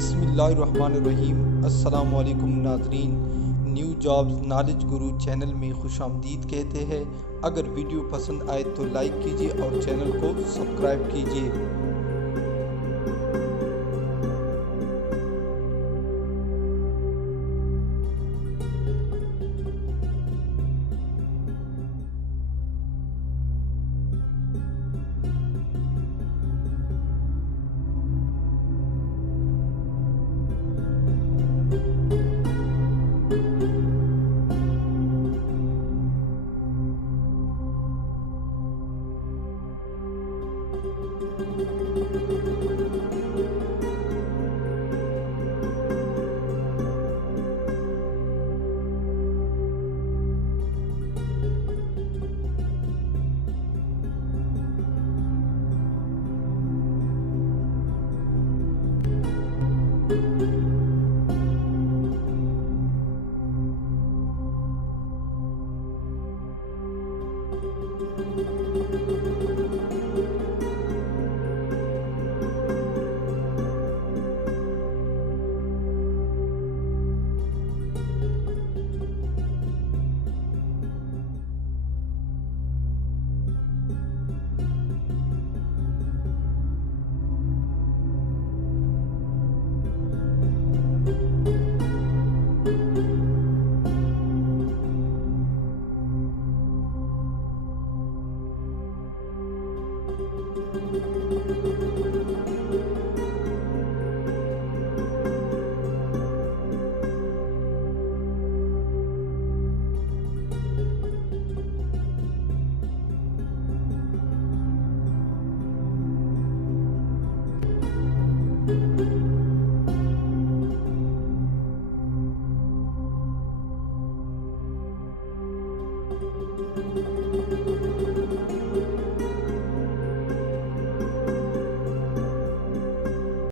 बिस्मिल्लाहिर्रहमानिर्रहीम। अस्सलाम वालेकुम नाज़रीन, न्यू जॉब्स नॉलेज गुरु चैनल में खुशामदीद कहते हैं। अगर वीडियो पसंद आए तो लाइक कीजिए और चैनल को सब्सक्राइब कीजिए।